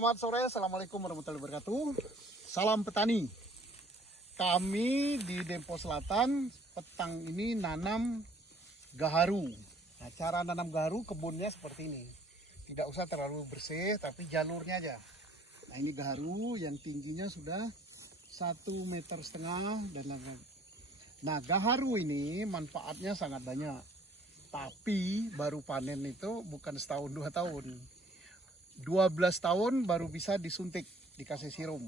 Selamat sore, Assalamualaikum warahmatullahi wabarakatuh. Salam petani. Kami di Dempo Selatan petang ini nanam gaharu. Nah, cara nanam gaharu kebunnya seperti ini. Tidak usah terlalu bersih, tapi jalurnya aja. Nah, ini gaharu yang tingginya sudah 1,5 meter dan lain-lain. Nah, gaharu ini manfaatnya sangat banyak. Tapi baru panen itu bukan setahun 2 tahun. 12 tahun baru bisa disuntik, dikasih sirum.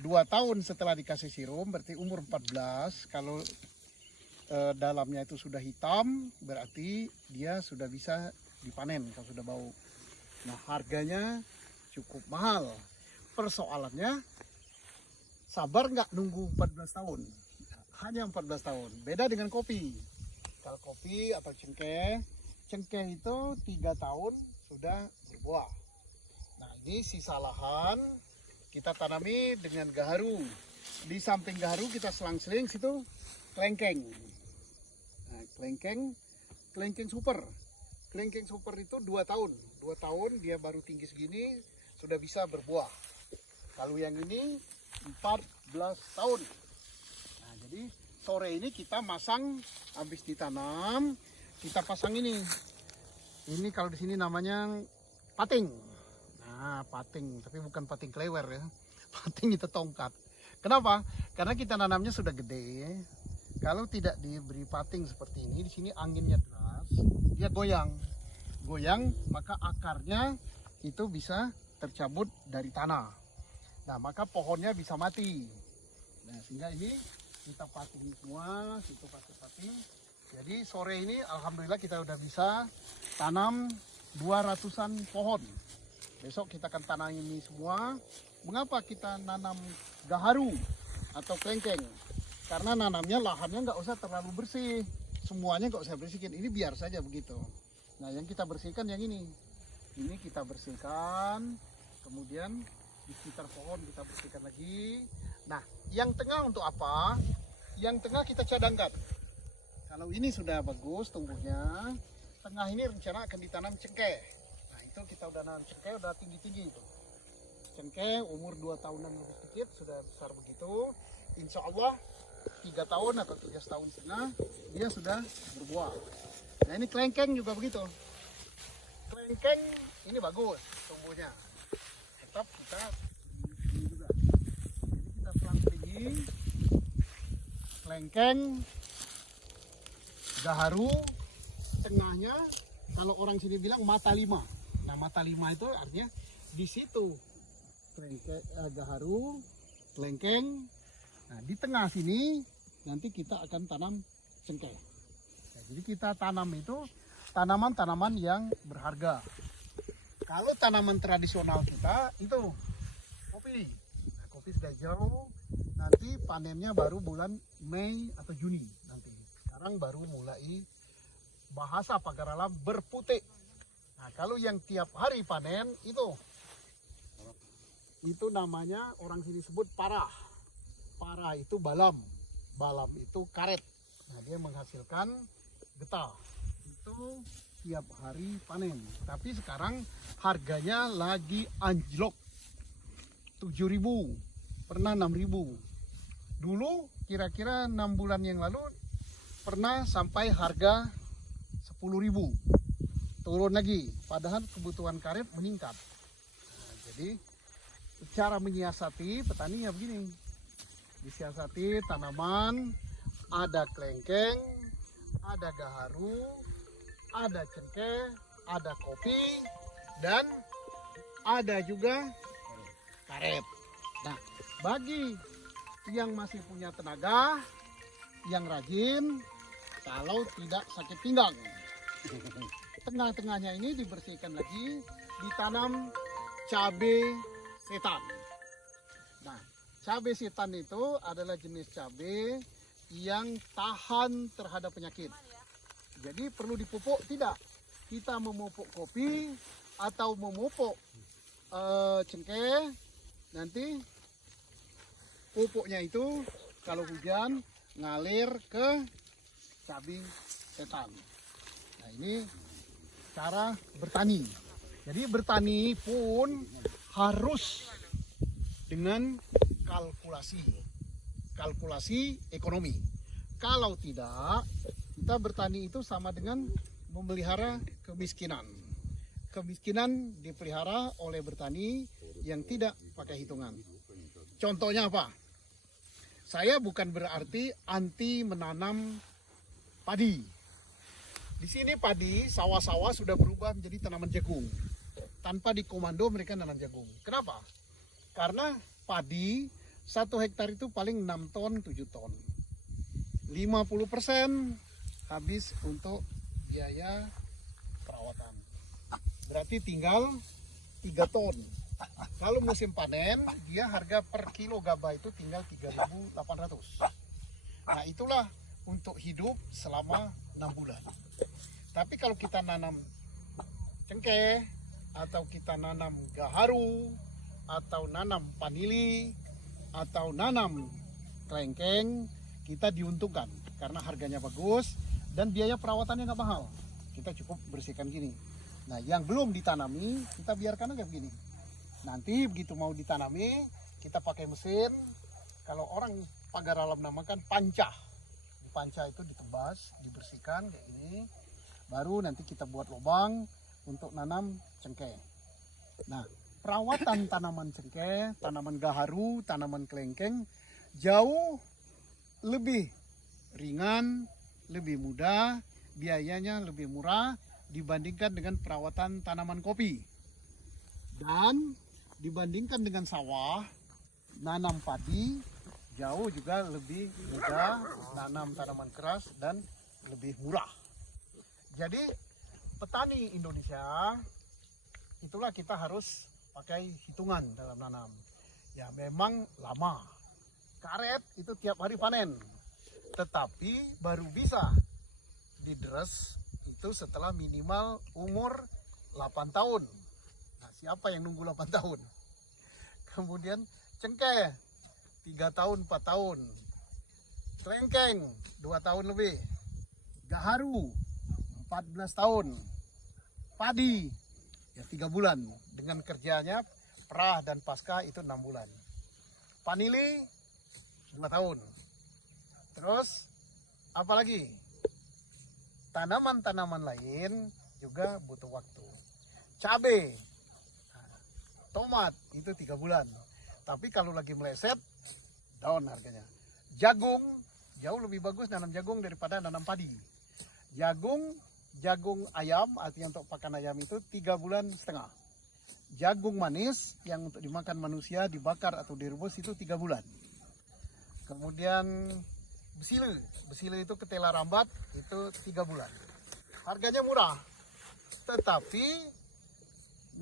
2 tahun setelah dikasih sirum berarti umur 14. Kalau dalamnya itu sudah hitam berarti dia sudah bisa dipanen kalau sudah bau. Nah, harganya cukup mahal. Persoalannya sabar nggak nunggu 14 tahun. Hanya 14 tahun. Beda dengan kopi. Kalau kopi atau cengkeh itu 3 tahun sudah berbuah. Nah, ini sisa lahan kita tanami dengan gaharu. Di samping gaharu kita selang-seling situ kelengkeng. Nah, kelengkeng super. Kelengkeng super itu 2 tahun. 2 tahun dia baru tinggi segini sudah bisa berbuah. Kalau yang ini 14 tahun. Nah, jadi sore ini kita masang habis ditanam, kita pasang ini. Ini kalau di sini namanya pating. Nah, pating, tapi bukan pating klewer ya. Pating itu tongkat. Kenapa? Karena kita nanamnya sudah gede. Kalau tidak diberi pating seperti ini, di sini anginnya deras, dia goyang. Goyang, maka akarnya itu bisa tercabut dari tanah. Nah, maka pohonnya bisa mati. Nah, sehingga ini kita pating semua, situ pating. Jadi sore ini alhamdulillah kita udah bisa tanam 200-an pohon. Besok kita akan tanam ini semua. Mengapa kita nanam gaharu atau kelengkeng? Karena nanamnya lahannya nggak usah terlalu bersih. Semuanya nggak usah bersihkan. Ini biar saja begitu. Nah, yang kita bersihkan yang ini. Ini kita bersihkan. Kemudian di sekitar pohon kita bersihkan lagi. Nah, yang tengah untuk apa? Yang tengah kita cadangkan. Kalau ini sudah bagus tumbuhnya, tengah ini rencana akan ditanam cengkeh. Nah, itu kita udah nanam cengkeh, udah tinggi-tinggi itu. Cengkeh umur 2 tahunan lebih sedikit, sudah besar begitu. Insya Allah 3 tahun atau 3 tahun setengah, dia sudah berbuah. Nah, ini kelengkeng juga begitu. Kelengkeng ini bagus tumbuhnya. Tetap kita ini juga. Jadi kita selang tinggi, kelengkeng, gaharu, tengahnya kalau orang sini bilang mata 5. Nah, mata 5 itu artinya di situ gaharu, kelengkeng. Nah, di tengah sini nanti kita akan tanam cengkeh. Nah, jadi kita tanam itu tanaman-tanaman yang berharga. Kalau tanaman tradisional kita itu kopi. Nah, kopi sudah jauh, nanti panennya baru bulan Mei atau Juni nanti. Sekarang baru mulai bahasa pagar alam berputik. Nah, kalau yang tiap hari panen itu namanya orang sini sebut parah. Parah itu balam. Balam itu karet. Nah, dia menghasilkan getah. Itu tiap hari panen. Tapi sekarang harganya lagi anjlok. 7.000. Pernah 6.000. Dulu kira-kira 6 bulan yang lalu pernah sampai harga 10.000. Turun lagi, padahal kebutuhan karet meningkat. Nah, jadi cara menyiasati petani ya begini. Disiasati tanaman, ada kelengkeng, ada gaharu, ada cengkeh, ada kopi, dan ada juga karet. Nah, bagi yang masih punya tenaga, yang rajin, kalau tidak sakit pinggang, tengah-tengahnya ini dibersihkan lagi, ditanam cabai setan. Nah, cabai setan itu adalah jenis cabai yang tahan terhadap penyakit. Jadi perlu dipupuk? Tidak. Kita memupuk kopi atau memupuk cengkeh, nanti pupuknya itu kalau hujan ngalir ke cabai setan. Nah, ini cara bertani. Jadi bertani pun harus dengan kalkulasi ekonomi. Kalau tidak, kita bertani itu sama dengan memelihara kemiskinan. Kemiskinan dipelihara oleh bertani yang tidak pakai hitungan. Contohnya apa? Saya bukan berarti anti menanam padi. Di sini padi, sawah-sawah sudah berubah menjadi tanaman jagung. Tanpa dikomando mereka nanam jagung. Kenapa? Karena padi 1 hektar itu paling 6 ton, 7 ton. 50% habis untuk biaya perawatan. Berarti tinggal 3 ton. Kalau musim panen, dia harga per kilo gabah itu tinggal 3.800. Nah, itulah untuk hidup selama 6 bulan. Tapi kalau kita nanam cengkeh, atau kita nanam gaharu, atau nanam panili, atau nanam kelengkeng, kita diuntungkan karena harganya bagus dan biaya perawatannya nggak mahal. Kita cukup bersihkan gini. Nah, yang belum ditanami kita biarkan aja begini. Nanti begitu mau ditanami kita pakai mesin. Kalau orang pagar alam namakan pancah. Di pancah itu ditebas, dibersihkan kayak gini. Baru nanti kita buat lubang untuk nanam cengkeh. Nah, perawatan tanaman cengkeh, tanaman gaharu, tanaman kelengkeng jauh lebih ringan, lebih mudah, biayanya lebih murah dibandingkan dengan perawatan tanaman kopi. Dan dibandingkan dengan sawah, nanam padi jauh juga lebih mudah, nanam tanaman keras dan lebih murah. Jadi petani Indonesia itulah kita harus pakai hitungan dalam nanam. Ya memang lama. Karet itu tiap hari panen. Tetapi baru bisa didres itu setelah minimal umur 8 tahun. Nah, siapa yang nunggu 8 tahun? Kemudian cengkeh 3 tahun, 4 tahun. Kelengkeng 2 tahun lebih. Gaharu 14 tahun. Padi ya 3 bulan. Dengan kerjanya perah dan pasca itu 6 bulan. Panili 2 tahun. Terus apalagi? Tanaman-tanaman lain juga butuh waktu. Cabai, tomat itu 3 bulan. Tapi kalau lagi meleset, down harganya. Jagung, jauh lebih bagus nanam jagung daripada nanam padi. Jagung ayam, artinya untuk pakan ayam itu 3,5 bulan. Jagung manis yang untuk dimakan manusia, dibakar atau direbus itu 3 bulan. Kemudian besile itu ketela rambat itu 3 bulan. Harganya murah. Tetapi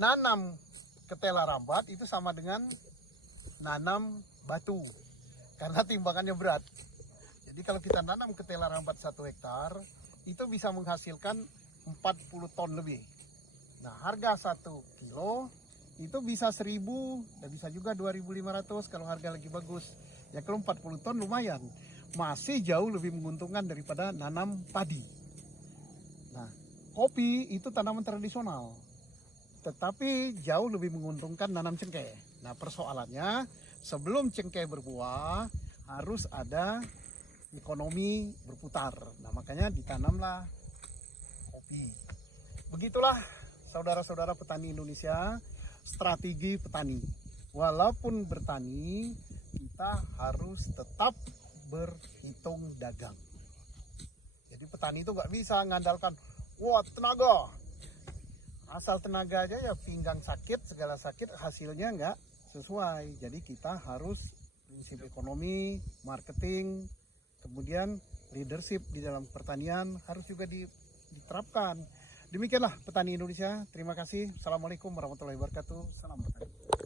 nanam ketela rambat itu sama dengan nanam batu. Karena timbangannya berat. Jadi kalau kita nanam ketela rambat 1 hektar, itu bisa menghasilkan 40 ton lebih. Nah, harga 1 kilo itu bisa 1.000 dan bisa juga 2.500 kalau harga lagi bagus. Ya kalau 40 ton lumayan. Masih jauh lebih menguntungkan daripada nanam padi. Nah, kopi itu tanaman tradisional. Tetapi jauh lebih menguntungkan nanam cengkeh. Nah, persoalannya sebelum cengkeh berbuah harus ada ekonomi berputar. Nah, makanya ditanamlah kopi. Begitulah saudara-saudara petani Indonesia, strategi petani. Walaupun bertani, kita harus tetap berhitung dagang. Jadi petani itu nggak bisa mengandalkan, wah tenaga. Asal tenaga aja ya pinggang sakit, segala sakit, hasilnya nggak sesuai. Jadi kita harus prinsip ekonomi, marketing, kemudian leadership di dalam pertanian harus juga diterapkan. Demikianlah petani Indonesia. Terima kasih. Assalamualaikum warahmatullahi wabarakatuh. Salam petani.